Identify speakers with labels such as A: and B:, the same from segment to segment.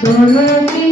A: Solo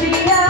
A: be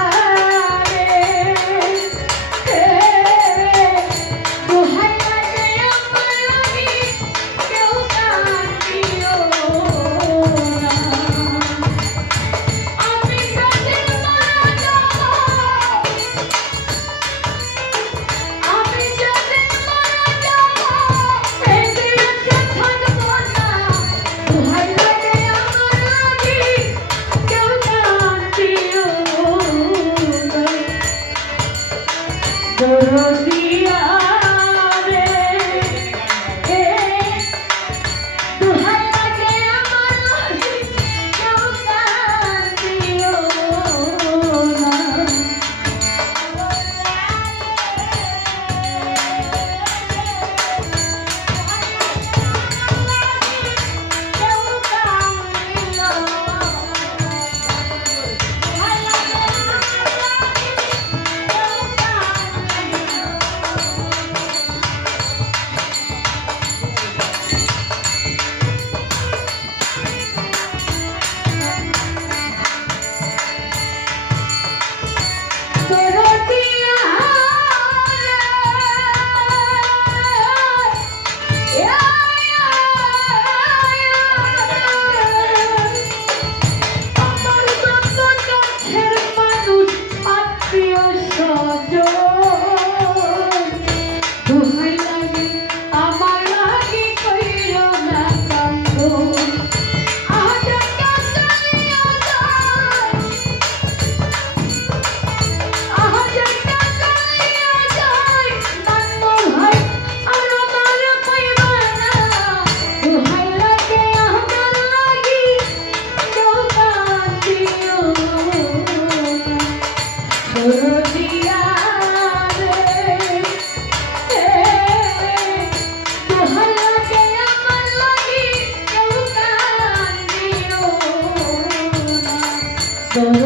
A: So